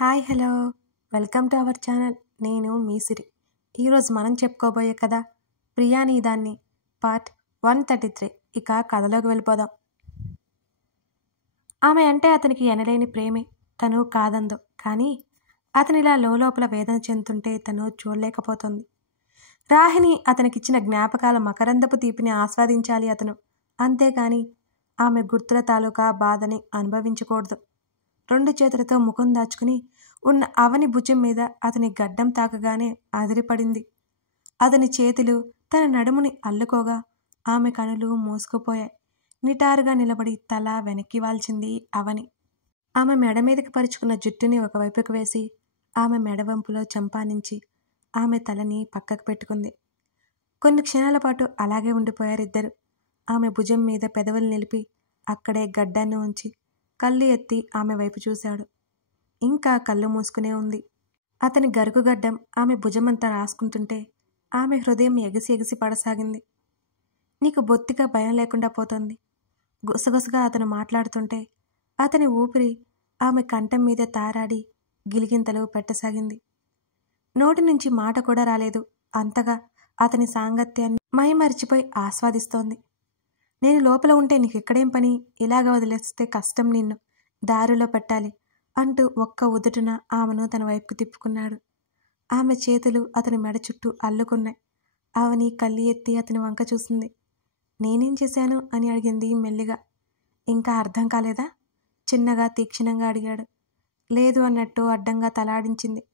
Hi hello welcome to our channel. నేను మీ సిరి. ఈరోజు మనం చెప్పుకోబోయే కథ ప్రియా నీదాన్ని పార్ట్ 133. ఇక కథలోకి వెళ్ళిపోదాం. ఆమె అంటే అతనికి ఎనలేని ప్రేమే. తను కాదందో, కానీ అతనిలా లోపల వేదన చెందుతుంటే తను చూడలేకపోతుంది. రాహిణి అతనికిచ్చిన జ్ఞాపకాల మకరందపు తీపిని ఆస్వాదించాలి అతను, అంతేకాని ఆమె గుర్తుల తాలూకా బాధని అనుభవించకూడదు. 2 చేతులతో ముఖం దాచుకుని ఉన్న అవని భుజం మీద అతని గడ్డం తాకగానే అదిరిపడింది. అతని చేతులు తన నడుముని అల్లుకోగా ఆమె కనులు మూసుకుపోయాయి. నిటారుగా నిలబడి తల వెనక్కి వాల్చింది అవని. ఆమె మెడ మీదకి పరుచుకున్న జుట్టుని ఒకవైపుకు వేసి ఆమె మెడవంపులో చంపానించి ఆమె తలని పక్కకు పెట్టుకుంది. కొన్ని క్షణాల పాటు అలాగే ఉండిపోయారిద్దరు. ఆమె భుజం మీద పెదవులు నిలిపి అక్కడే గడ్డాన్ని ఉంచి కళ్ళు ఎత్తి ఆమె వైపు చూశాడు. ఇంకా కళ్ళు మూసుకునే ఉంది. అతని గరుగుగడ్డం ఆమె భుజమంతా రాసుకుంటుంటే ఆమె హృదయం ఎగిసి ఎగిసి పడసాగింది. నీకు బొత్తిగా భయం లేకుండా పోతోంది. గుసగుసగా అతను మాట్లాడుతుంటే అతని ఊపిరి ఆమె కంఠం మీద తారాడి గిలిగింతలు పెట్టసాగింది. నోటి నుంచి మాట కూడా రాలేదు. అంతగా అతని సాంగత్యాన్ని మైమరిచిపోయి ఆస్వాదిస్తోంది. నేను లోపల ఉంటే నీకెక్కడేం పని? ఇలాగ వదిలేస్తే కష్టం, నిన్ను దారిలో పెట్టాలి అంటూ ఒక్క ఉదుటున ఆమెను తన వైపుకు తిప్పుకున్నాడు. ఆమె చేతులు అతని మెడ చుట్టూ అల్లుకున్నాయి. అవని కళ్ళు ఎత్తి అతని వంక చూసింది. నేనేం చేశాను అని అడిగింది మెల్లిగా. ఇంకా అర్థం కాలేదా? చిన్నగా తీక్షణంగా అడిగాడు. లేదు అన్నట్టు అడ్డంగా తలాడించింది.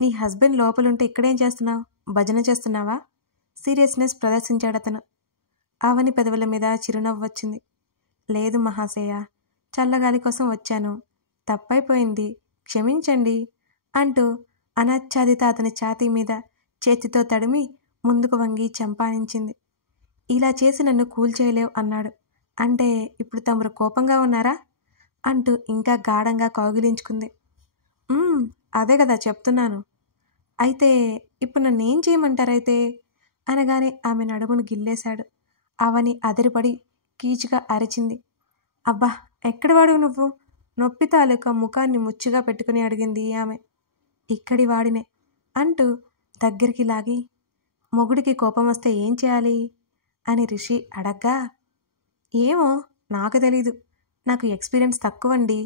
నీ హస్బెండ్ లోపలుంటే ఇక్కడేం చేస్తున్నావు? భజన చేస్తున్నావా? సీరియస్నెస్ ప్రదర్శించాడతను. అవని పెదవుల మీద చిరునవ్వు వచ్చింది. లేదు మహాశయ, చల్లగాలి కోసం వచ్చాను. తప్పైపోయింది, క్షమించండి అంటూ అనాచ్ఛాదిత అతని ఛాతీ మీద చేతితో తడిమి ముందుకు వంగి చంపానించింది. ఇలా చేసి నన్ను కూల్చేయలేవు అన్నాడు. అంటే ఇప్పుడు తమరు కోపంగా ఉన్నారా అంటూ ఇంకా గాఢంగా కౌగిలించుకుంది. అదే కదా చెప్తున్నాను. అయితే ఇప్పుడు నన్నేం చేయమంటారైతే అనగానే ఆమె నడుమును గిల్లేశాడు. అవని అదిరిపడి కీచుగా అరిచింది. అబ్బా, ఎక్కడివాడు నువ్వు? నొప్పి తాలూకా ముఖాన్ని ముచ్చుగా పెట్టుకుని అడిగింది ఆమె. ఇక్కడి వాడినే అంటూ దగ్గరికి లాగి, మొగుడికి కోపం వస్తే ఏం చేయాలి అని రిషి అడగ్గా, ఏమో నాకు తెలీదు, నాకు ఎక్స్పీరియన్స్ తక్కువండి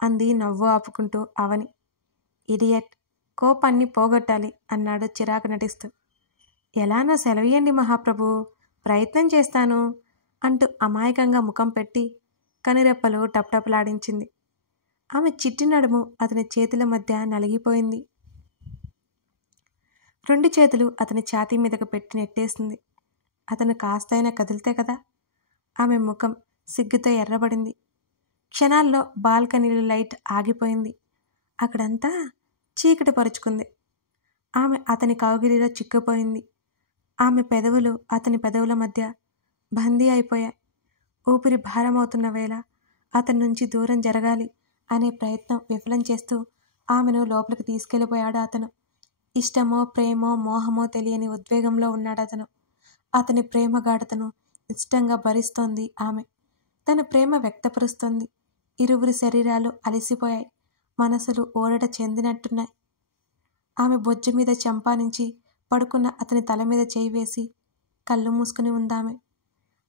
అంది నవ్వు ఆపుకుంటూ అవని. ఇడియట్, కోపాన్ని పోగొట్టాలి అన్నాడు చిరాకు నటిస్తూ. ఎలానో సెలవియండి మహాప్రభు, ప్రయత్నం చేస్తాను అంటూ అమాయకంగా ముఖం పెట్టి కనురెప్పలు టప్టపలాడించింది. ఆమె చిట్టి నడుము అతని చేతుల మధ్య నలిగిపోయింది. 2 చేతులు అతని ఛాతీ మీదకు పెట్టి నెట్టేసింది. అతను కాస్తైనా కదిలితే కదా. ఆమె ముఖం సిగ్గుతో ఎర్రబడింది. క్షణాల్లో బాల్కనీలో లైట్ ఆగిపోయింది. అక్కడంతా చీకటి పరుచుకుంది. ఆమె అతని కౌగిలిలో చిక్కుపోయింది. ఆమె పెదవులు అతని పెదవుల మధ్య బందీ అయిపోయాయి. ఊపిరి భారమవుతున్న వేళ అతని నుంచి దూరం జరగాలి అనే ప్రయత్నం విఫలం చేస్తూ ఆమెను లోపలికి తీసుకెళ్ళిపోయాడు అతను. ఇష్టమో ప్రేమో మోహమో తెలియని ఉద్వేగంలో ఉన్నాడు అతను. అతని ప్రేమ గాఢతను ఇష్టంగా భరిస్తోంది ఆమె. తన ప్రేమ వ్యక్తపరుస్తోంది. ఇరువురి శరీరాలు అలసిపోయాయి. మనసులు ఓరట చెందినట్టున్నాయి. ఆమె బొజ్జు మీద చంపానించి పడుకున్న అతని తల మీద చేయి వేసి కళ్ళు మూసుకుని ఉందామె.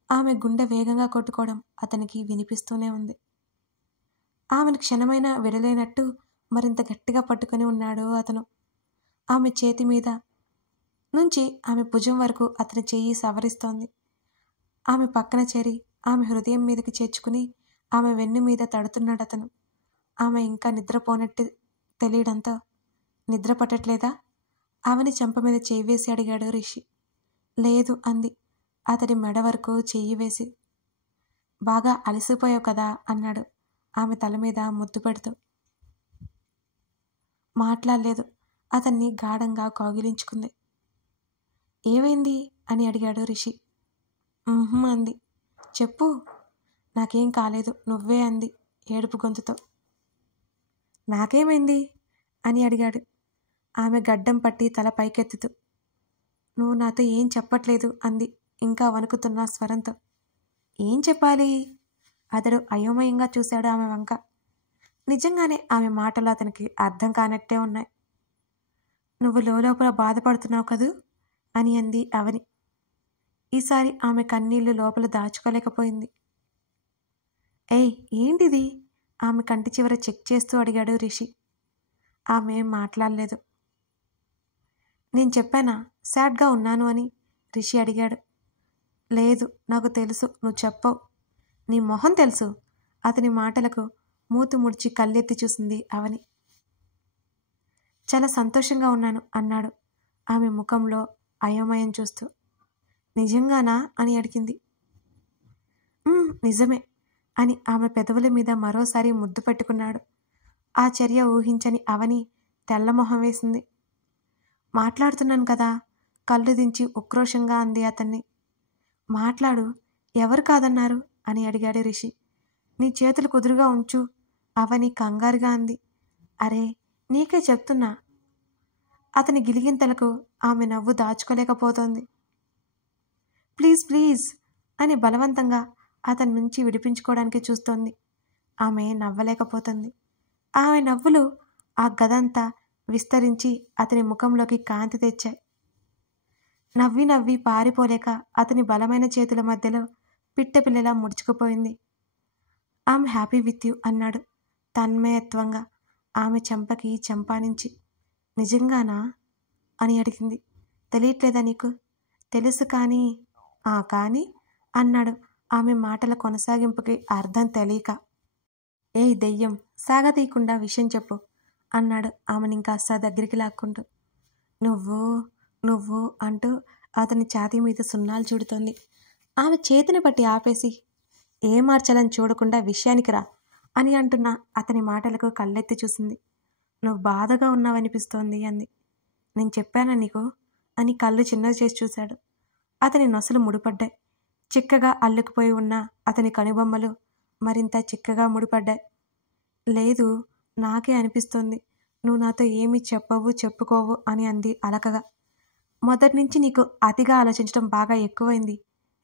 ఆమె గుండె వేగంగా కొట్టుకోవడం అతనికి వినిపిస్తూనే ఉంది. ఆమెను క్షణమైనా విడలేనట్టు మరింత గట్టిగా పట్టుకుని ఉన్నాడు అతను. ఆమె చేతి మీద నుంచి ఆమె భుజం వరకు అతని చెయ్యి సవరిస్తోంది. ఆమె పక్కన చేరి ఆమె హృదయం మీదకి చేర్చుకుని ఆమె వెన్ను మీద తడుతున్నాడు అతను. ఆమె ఇంకా నిద్రపోనట్టు తెలియడంతో, నిద్ర పట్టట్లేదా అవని చెంప మీద చెయ్యి వేసి అడిగాడు రిషి. లేదు అంది అతడి మెడ వరకు చెయ్యి వేసి. బాగా అలసిపోయావు కదా అన్నాడు ఆమె తల మీద ముద్దు పెడుతూ. మాట్లాడలేదు. అతన్ని గాఢంగా కౌగిలించుకుంది. ఏమైంది అని అడిగాడు రిషి. అంది. చెప్పు. నాకేం కాలేదు, నువ్వే అంది ఏడుపు గొంతుతో. నాకేమైంది అని అడిగాడు ఆమె గడ్డం పట్టి తల పైకెత్తుతూ. నువ్వు నాతో ఏం చెప్పట్లేదు అంది ఇంకా వణుకుతున్న స్వరంతో. ఏం చెప్పాలి? అతడు అయోమయంగా చూశాడు ఆమె వంక. నిజంగానే ఆమె మాటలు అతనికి అర్థం కానట్టే ఉన్నాయి. నువ్వు లోపల బాధపడుతున్నావు కదూ అని అంది అవని. ఈసారి ఆమె కన్నీళ్లు లోపల దాచుకోలేకపోయింది. ఏయ్ ఏంటిది? ఆమె కంటి చివర చెక్ చేస్తూ అడిగాడు రిషి. ఆమె మాట్లాడలేదు. నేను చెప్పానా సాడ్గా ఉన్నాను అని రిషి అడిగాడు. లేదు, నాకు తెలుసు నువ్వు చెప్పవు. నీ మొహం తెలుసు. అతని మాటలకు మూతి ముడిచి కళ్ళెత్తి చూసింది అవని. చాలా సంతోషంగా ఉన్నాను అన్నాడు ఆమె ముఖంలో అయోమయం చూస్తూ. నిజంగానా అని అడిగింది. నిజమే అని ఆమె పెదవుల మీద మరోసారి ముద్దు పెట్టుకున్నాడు. ఆ చర్య ఊహించని అవని తెల్లమొహం వేసింది. మాట్లాడుతున్నాను కదా, కళ్ళు దించి ఉక్రోషంగా అంది అతన్ని. మాట్లాడు, ఎవరు కాదన్నారు అని అడిగాడు రిషి. నీ చేతులు కుదురుగా ఉంచు అవని కంగారుగా అంది. అరే నీకే చెప్తున్నా. అతని గిలిగింతలకు ఆమె నవ్వు దాచుకోలేకపోతోంది. ప్లీజ్ ప్లీజ్ అని బలవంతంగా అతని నుంచి విడిపించుకోవడానికి చూస్తోంది. ఆమె నవ్వలేకపోతుంది. ఆమె నవ్వులు ఆ గదంతా విస్తరించి అతని ముఖంలోకి కాంతి తెచ్చాయి. నవ్వి నవ్వి పారిపోలేక అతని బలమైన చేతుల మధ్యలో పిట్టపిల్లలా ముడుచుకుపోయింది. ఐమ్ హ్యాపీ విత్ యూ అన్నాడు తన్మయత్వంగా ఆమె చెంపకి చెంపానించి. నిజంగానా అని అడిగింది. తెలియట్లేదా నీకు? తెలుసు కానీ కానీ అన్నాడు ఆమె మాటల కొనసాగింపుకి అర్థం తెలియక. ఏయ్ దెయ్యం, సాగతీయకుండా విషయం చెప్పు అన్నాడు ఆమెనింకాస్త దగ్గరికి లాక్కుంటూ. నువ్వు నువ్వు అంటూ అతని ఛాతీ మీద సున్నాలు చూడుతోంది. ఆమె చేతిని పట్టి ఆపేసి ఏ మార్చాలని చూడకుండా విషయానికి రా అని అంటున్న అతని మాటలకు కళ్ళెత్తి చూసింది. నువ్వు బాధగా ఉన్నావనిపిస్తోంది అంది. నేను చెప్పానా నీకు అని కళ్ళు చిన్నవి చేసి చూశాడు. అతని నొసలు ముడిపడ్డాయి. చిక్కగా అల్లుకుపోయి ఉన్న అతని కనుబొమ్మలు మరింత చిక్కగా ముడిపడ్డాయి. లేదు, నాకే అనిపిస్తోంది నువ్వు నాతో ఏమీ చెప్పవు చెప్పుకోవు అని అంది అలకగా. మొదటి నుంచి నీకు అతిగా ఆలోచించడం బాగా ఎక్కువైంది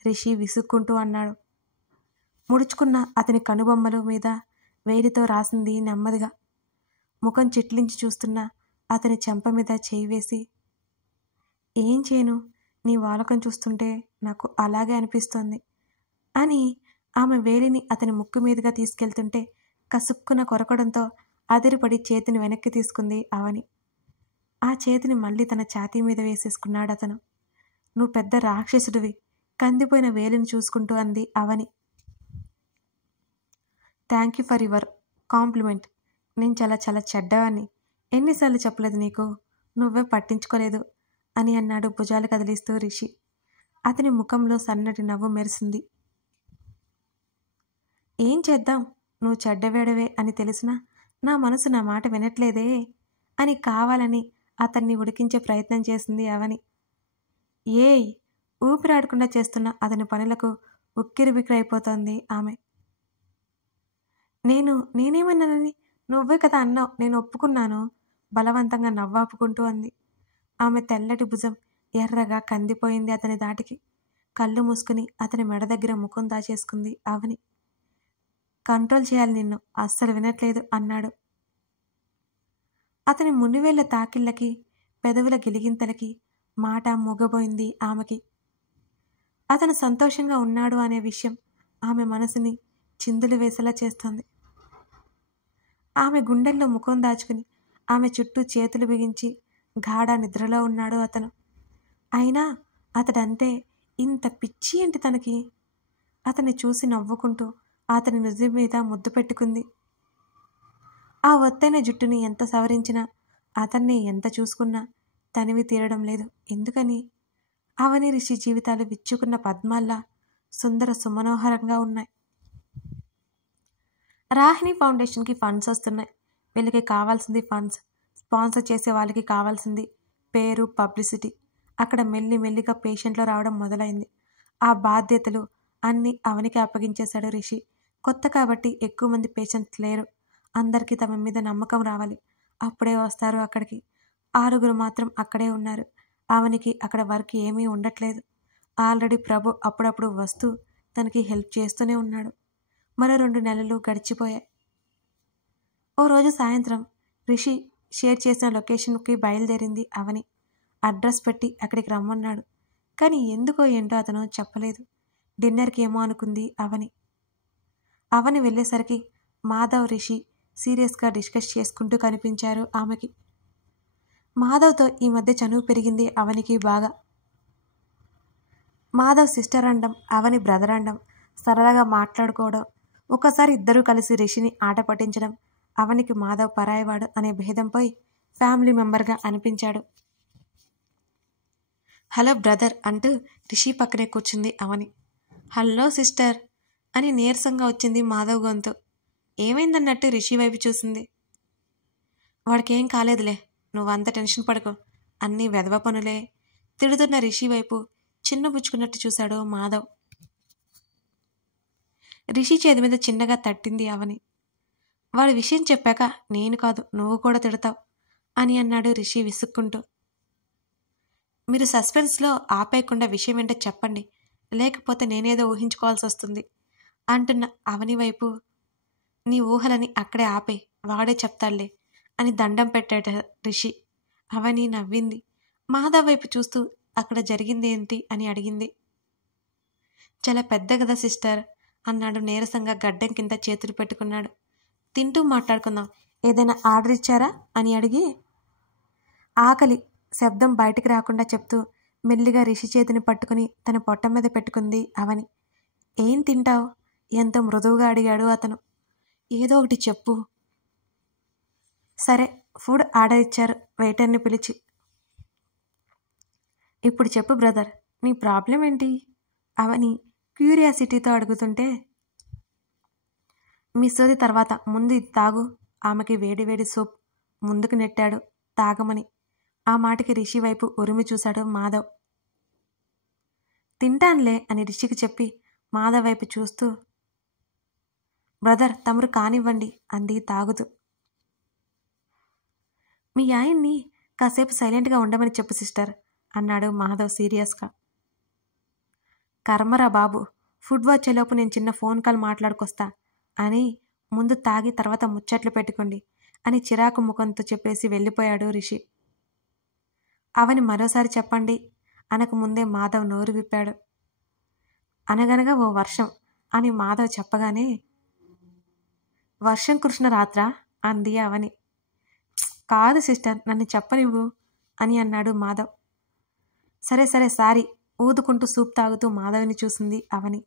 రిషి విసుక్కుంటూ అన్నాడు. ముడుచుకున్న అతని కనుబొమ్మల మీద వేలితో రాసింది నెమ్మదిగా. ముఖం చిట్లించి చూస్తున్న అతని చెంప మీద చేయి వేసి, ఏం చేయను, నీ వాలకం చూస్తుంటే నాకు అలాగే అనిపిస్తోంది అని ఆమె వేలిని అతని ముక్కు మీదుగా తీసుకెళ్తుంటే కసుక్కున కొరకడంతో అదిరిపడి చేతిని వెనక్కి తీసుకుంది అవని. ఆ చేతిని మళ్ళీ తన ఛాతీ మీద వేసేసుకున్నాడు అతను. నువ్వు పెద్ద రాక్షసుడివి, కందిపోయిన వేలిని చూసుకుంటూ అంది Avani. Thank you for your compliment. నేను చాలా చాలా చెడ్డవాన్ని. ఎన్నిసార్లు చెప్పలేదు నీకు? నువ్వే పట్టించుకోలేదు అని అన్నాడు భుజాలు కదిలిస్తూ రిషి. అతని ముఖంలో సన్నటి నవ్వు మెరిసింది. ఏం చేద్దాం, నువ్వు చెడ్డవేడవే అని తెలిసినా నా మనసు నా మాట వినట్లేదే అని కావాలని అతన్ని ఉడికించే ప్రయత్నం చేసింది అవని. ఏయ్ ఊపిరాడకుండా చేస్తున్న అతని పనులకు ఉక్కిరిబిక్కిరైపోతోంది ఆమె. నేనేమన్నానని? నువ్వే కదా అన్నావు, నేను ఒప్పుకున్నాను బలవంతంగా నవ్వాపుకుంటూ అంది. ఆమె తెల్లటి భుజం ఎర్రగా కందిపోయింది అతని దాటికి. కళ్ళు మూసుకుని అతని మెడ దగ్గర ముఖం దాచేసుకుంది అవని. కంట్రోల్ చేయాలి నిన్ను, అస్సలు వినట్లేదు అన్నాడు. అతని మునివేళ్ల తాకిళ్ళకి పెదవుల గిలిగింతలకి మాట మూగబోయింది ఆమెకి. అతను సంతోషంగా ఉన్నాడు అనే విషయం ఆమె మనసుని చిందులు వేసేలా చేస్తోంది. ఆమె గుండెల్లో ముఖం దాచుకుని ఆమె చుట్టూ చేతులు బిగించి గాఢ నిద్రలో ఉన్నాడు అతను. అయినా అతడంటే ఇంత పిచ్చి ఏంటి తనకి? అతన్ని చూసి నవ్వుకుంటూ అతని నుదుటి మీద ముద్దు పెట్టుకుంది. ఆ ఒత్తైన జుట్టుని ఎంత సవరించినా అతన్ని ఎంత చూసుకున్నా తనివి తీరడం లేదు. ఎందుకని? అవని రిషి జీవితాలు విచ్చుకున్న పద్మాల్లా సుందర సుమనోహరంగా ఉన్నాయి. రాహిణి ఫౌండేషన్కి ఫండ్స్ వస్తున్నాయి. వీళ్ళకి కావాల్సింది ఫండ్స్. స్పాన్సర్ చేసే వాళ్ళకి కావాల్సింది పేరు, పబ్లిసిటీ. అక్కడ మెల్లిమెల్లిగా పేషెంట్లు రావడం మొదలైంది. ఆ బాధ్యతలు అన్నీ అవనికి అప్పగించేశాడు రిషి. కొత్త కాబట్టి ఎక్కువ మంది పేషెంట్స్ లేరు. అందరికీ తమ మీద నమ్మకం రావాలి, అప్పుడే వస్తారు అక్కడికి. 6 మాత్రం అక్కడే ఉన్నారు. అవనికి అక్కడ వర్క్ ఏమీ ఉండట్లేదు. ఆల్రెడీ ప్రభు అప్పుడప్పుడు వస్తూ తనకి హెల్ప్ చేస్తూనే ఉన్నాడు. మరో 2 నెలలు గడిచిపోయాయి. ఓ రోజు సాయంత్రం రిషి షేర్ చేసిన లొకేషన్కి బయలుదేరింది అవని. అడ్రస్ పెట్టి అక్కడికి రమ్మన్నాడు. కానీ ఎందుకో ఏంటో అతను చెప్పలేదు. డిన్నర్కి ఏమో అనుకుంది అవని. అవని వెళ్ళేసరికి మాధవ్, రిషి సీరియస్గా డిస్కస్ చేసుకుంటూ కనిపించారు ఆమెకి. మాధవ్తో ఈ మధ్య చనువు పెరిగింది అవనికి బాగా. మాధవ్ సిస్టర్ అండం, అవని బ్రదర్ అండం, సరదాగా మాట్లాడుకోవడం, ఒకసారి ఇద్దరూ కలిసి రిషిని ఆట పట్టించడం అవనికి మాధవ్ పరాయివాడు అనే భేదంపై ఫ్యామిలీ మెంబర్గా అనిపించాడు. హలో బ్రదర్ అంటూ రిషి పక్కనే కూర్చుంది అవని. హలో సిస్టర్ అని నీరసంగా వచ్చింది మాధవ్ గొంతు. ఏమైందన్నట్టు రిషి వైపు చూసింది. వాడికేం కాలేదులే, నువ్వంత టెన్షన్ పడకు, అన్నీ వెధవ పనులే. తిడుతున్న రిషి వైపు చిన్నబుచ్చుకున్నట్టు చూశాడు మాధవ్. రిషి చేతి మీద చిన్నగా తట్టింది అవని. వాడి విషయం చెప్పాక నేను కాదు నువ్వు కూడా తిడతావు అని అన్నాడు రిషి విసుక్కుంటూ. మీరు సస్పెన్స్లో ఆపేయకుండా విషయం ఏంటో చెప్పండి, లేకపోతే నేనేదో ఊహించుకోవాల్సి వస్తుంది అంటున్న అవని వైపు నీ ఊహలని అక్కడే ఆపే, వాడే చెప్తాడులే అని దండం పెట్టాడు రిషి. అవని నవ్వింది. మాధవ్ వైపు చూస్తూ అక్కడ జరిగింది ఏంటి అని అడిగింది. చాలా పెద్ద కదా సిస్టర్ అన్నాడు నీరసంగా. గడ్డం కింద చేతులు పెట్టుకున్నాడు. తింటూ మాట్లాడుకుందాం, ఏదైనా ఆర్డర్ ఇచ్చారా అని అడిగి ఆకలి శబ్దం బయటికి రాకుండా చెప్తూ మెల్లిగా రిషి చేతిని పట్టుకుని తన పొట్ట మీద పెట్టుకుంది అవని. ఏం తింటావు ఎంతో మృదువుగా అడిగాడు అతను. ఏదో ఒకటి చెప్పు. సరే, ఫుడ్ ఆర్డర్ ఇచ్చారు వెయిటర్ని పిలిచి. ఇప్పుడు చెప్పు బ్రదర్, నీ ప్రాబ్లం ఏంటి అవని క్యూరియాసిటీతో అడుగుతుంటే. మీ సోది తర్వాత ముందు ఇది తాగు. ఆమెకి వేడివేడి సూప్ ముందుకు నెట్టాడు తాగమని. ఆ మాటకి రిషి వైపు ఉరిమి చూశాడు మాధవ్. తింటాన్లే అని రిషికి చెప్పి మాధవ్ వైపు చూస్తూ బ్రదర్ తమరు కానివ్వండి అంది తాగుతూ. మీ ఆయన్ని కాసేపు సైలెంట్గా ఉండమని చెప్పు సిస్టర్ అన్నాడు మాధవ్ సీరియస్గా. కర్మరా బాబు, ఫుడ్ వచ్చేలోపు నేను చిన్న ఫోన్ కాల్ మాట్లాడుకొస్తా అని ముందు తాగి తర్వాత ముచ్చట్లు పెట్టుకోండి అని చిరాకు ముఖంతో చెప్పేసి వెళ్ళిపోయాడు రిషి. అవని మరోసారి చెప్పండి అనకు ముందే మాధవ్ నోరు విప్పాడు. అనగనగా ఓ వర్షం అని మాధవ్ చెప్పగానే వర్షం కురిసిన రాత్రా అంది అవని. కాదు సిస్టర్, నన్ను చెప్పనివ్వు అని అన్నాడు మాధవ్. సరే సరే సారీ ఊదుకుంటూ సూప్ తాగుతూ మాధవ్ని చూసింది అవని.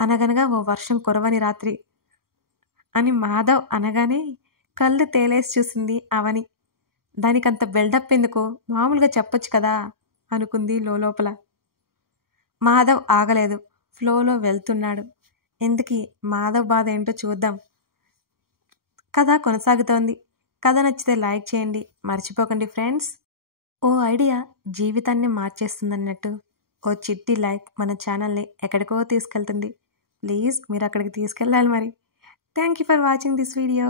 అనగనగా ఓ వర్షం కురవని రాత్రి అని మాధవ్ అనగానే కళ్ళు తేలేసి చూసింది అవని. దానికంత బిల్డప్ ఎందుకో, మామూలుగా చెప్పొచ్చు కదా అనుకుంది లోపల. మాధవ్ ఆగలేదు, ఫ్లోలో వెళ్తున్నాడు. ఎందుకీ మాధవ్ బాధ ఏంటో చూద్దాం. కథ కొనసాగుతోంది. కథ నచ్చితే లైక్ చేయండి, మర్చిపోకండి ఫ్రెండ్స్. ఓ ఐడియా జీవితాన్ని మార్చేస్తుందన్నట్టు ఓ చిట్టి లైక్ మన ఛానల్ని ఎక్కడికో తీసుకెళ్తుంది. ప్లీజ్ మీరు అక్కడికి తీసుకెళ్ళాలి మరి. Thank you for watching this video.